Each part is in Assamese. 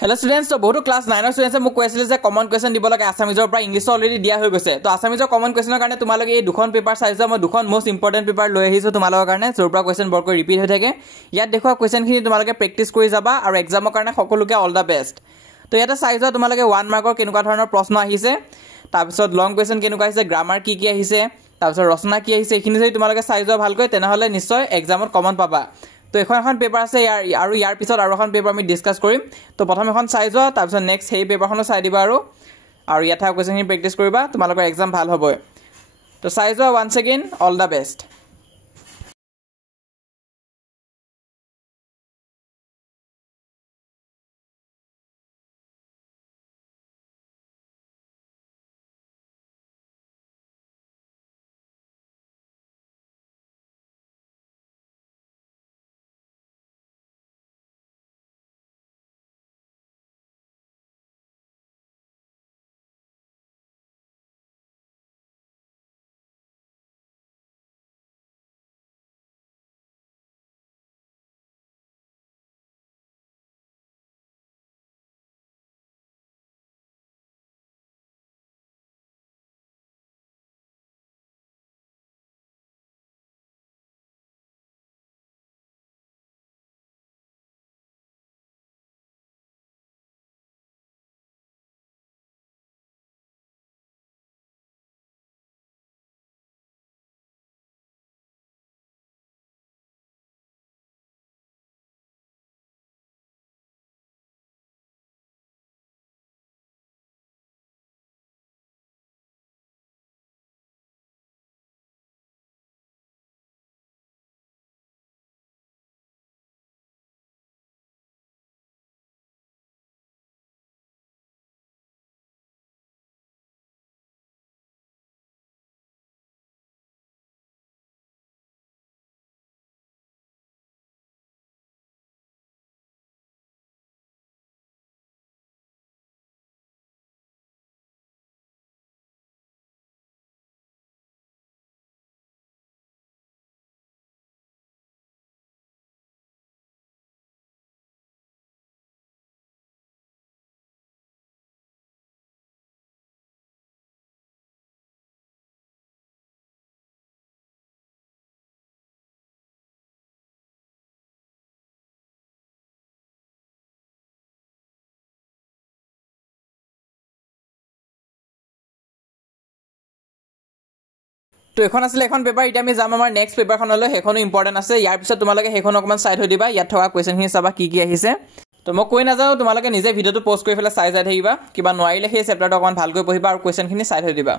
Hello students, so both class 9 students মোক কৈছিল যে কমন কোৱেশ্চন দিব লাগে আসামিজৰ পৰা ইংলিছ অলৰেডি দিয়া হৈ গৈছে তো আসামিজৰ কমন কোৱেশ্চনৰ কাৰণে তোমালোকে এই দুখন পেপাৰ চাইছা মই দুখন মোস্ট ইম্পৰ্টেন্ট পেপাৰ লৈ আহিছো তোমালোকৰ কাৰণে যৰ পৰা কোৱেশ্চন বৰকৈ ৰিপিট হৈ থাকে ইয়াত দেখুৱা কোৱেশ্চনখিনি তোমালোকে প্ৰেক্টিছ কৰি যাবা আৰু এক্সামৰ কাৰণে সকলোকে অল দা বেষ্ট তো ইয়াতে চাইছা তোমালোকে 1 মাৰ্কৰ কেনেকুৱা ধৰণৰ প্ৰশ্ন আহিছে তাৰ পিছত লং কোৱেশ্চন কেনেকুৱা আহিছে গ্ৰামাৰ কি আহিছে তাৰ পিছত ৰচনা কি আহিছে এইখিনি যদি তোমালোকে চাইছা ভালকৈ তেনেহলে নিশ্চয় এক্সামত কমন পাবা তো এখন পেপাৰ আছে আৰু ইয়াৰ পিছত আৰু এখন পেপাৰ আমি ডিসকাস কৰিম তো প্ৰথম এখন চাই যোৱা তাৰ পিছত নেক্সট সেই পেপাৰখনো চাই দিবা আৰু ইয়াত থকা কোৱেশ্চনখিনি প্ৰেক্টিছ কৰিবা তোমালোকৰ এক্সাম ভাল হ'ব তো চাই যোৱা once again all the best তো এখন আছিল এখন পেপাৰ এটা আমি যাম আমাৰ নেক্সট পেপাৰখনলৈ হেখনো ইম্পৰ্টেন্ট আছে ইয়াৰ পিছত তোমালোকে হেখন অকমান সাইড হৈ দিবা ইয়াত থকা কোৱেশ্চনখিনি চাবা কি আহিছে তো মই কৈ নাযাও তোমালোকে নিজে ভিডিওটো পোষ্ট কৰি ফেলা চাই যাই থাকিবা কিবা নোৱাৰিলে সেই চেপ্টাৰটো অকমান ভালকৈ পঢ়িবা আৰু কোৱেশ্চনখিনি সাইড হৈ দিবা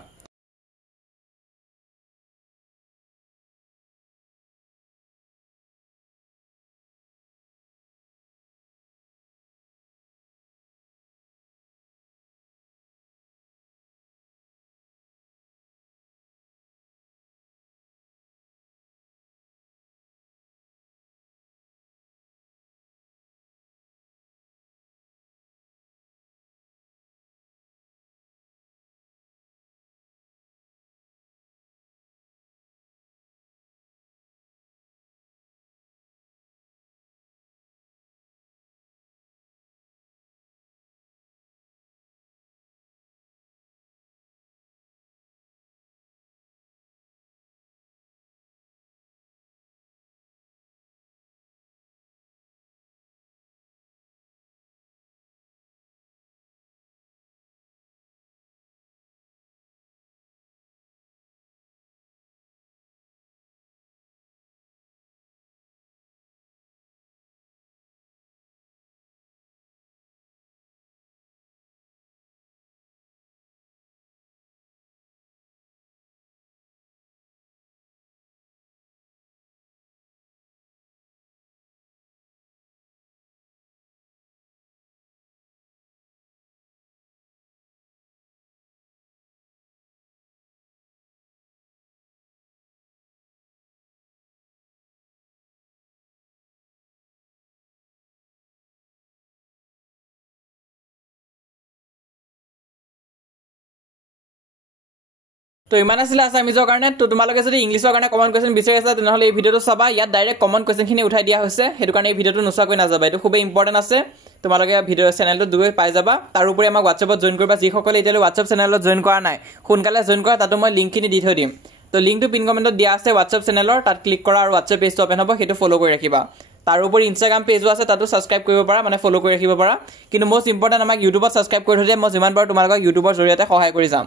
তো ইমান আছিল আসামিজৰ কাৰণে তো তোমালোকে যদি ইংলিছৰ কাৰণে কমন কোৱেশ্চন বিচাৰি আছা তেনেহলে এই ভিডিওটো চাবা ইয়াত ডাইৰেক্ট কমন কোৱেশ্চনখিনি উঠাই দিয়া হৈছে হেতু কাৰণে এই ভিডিওটো নোচোৱাকৈ নাযাবা এটো খুব ইম্পৰ্টেন্ট আছে তোমালোকে ভিডিঅ' চেনেলটো গৈ পাই যাবা তাৰ উপৰি আমাক WhatsAppত জয়েন কৰিবা যিসকলে এতিয়ালৈ WhatsApp চেনেলত জয়েন কৰা নাই সোনকালে জয়েন কৰা তাতো মই লিংকখিনি দি থৈ দিম তো লিংকটো পিন কমেণ্টত দিয়া আছে WhatsApp চেনেলৰ তাত ক্লিক কৰা আৰু WhatsApp পেজটো ওপেন হ'ব সেইটো ফলো কৰি ৰাখিবা তাৰ উপৰি Instagram পেজো আছে তাতো সাবস্ক্ৰাইব কৰিব পাৰা মানে ফলো কৰি ৰাখিব পাৰা কিন্তু মোষ্ট ইম্পৰ্টেন্ট আমাক YouTubeত সাবস্ক্ৰাইব কৰি থৈ দিয়া মই যিমান পাৰো তোমালোকক YouTubeৰ জৰিয়তে সহায় কৰি যাম